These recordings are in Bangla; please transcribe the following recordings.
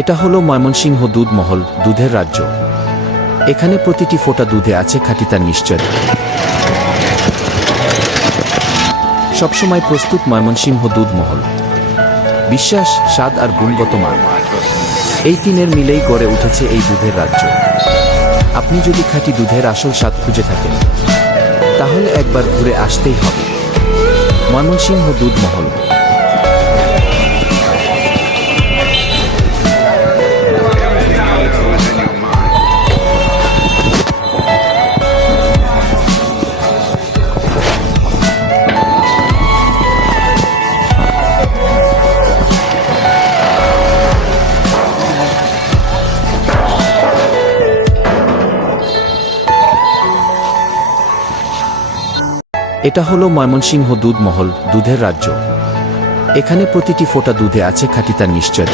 এটা হলো ময়মনসিংহ দুধ মহল, দুধের রাজ্য। এখানে প্রতিটি ফোঁটা দুধে আছে খাঁটিতার নিশ্চয়। সবসময় প্রস্তুত ময়মনসিংহ দুধ মহল। বিশ্বাস, স্বাদ আর গুণগত মান, এই তিনের মিলেই গড়ে উঠেছে এই দুধের রাজ্য। আপনি যদি খাঁটি দুধের আসল স্বাদ খুঁজে থাকেন, তাহলে একবার ঘুরে আসতেই হবে ময়মনসিংহ দুধ মহল। এটা হলো ময়মনসিংহ দুধ মহল, দুধের রাজ্য। এখানে প্রতিটি ফোঁটা দুধে আছে খাঁটিতার নিশ্চয়।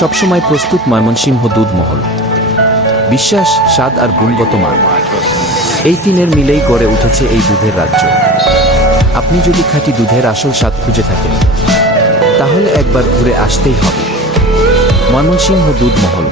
সবসময় প্রস্তুত ময়মনসিংহ দুধ মহল। বিশ্বাস, স্বাদ আর গুণগত মান, এই তিনের মিলেই গড়ে উঠেছে এই দুধের রাজ্য। আপনি যদি খাঁটি দুধের আসল স্বাদ খুঁজে থাকেন, তাহলে একবার ঘুরে আসতেই হবে ময়মনসিংহ দুধ মহল।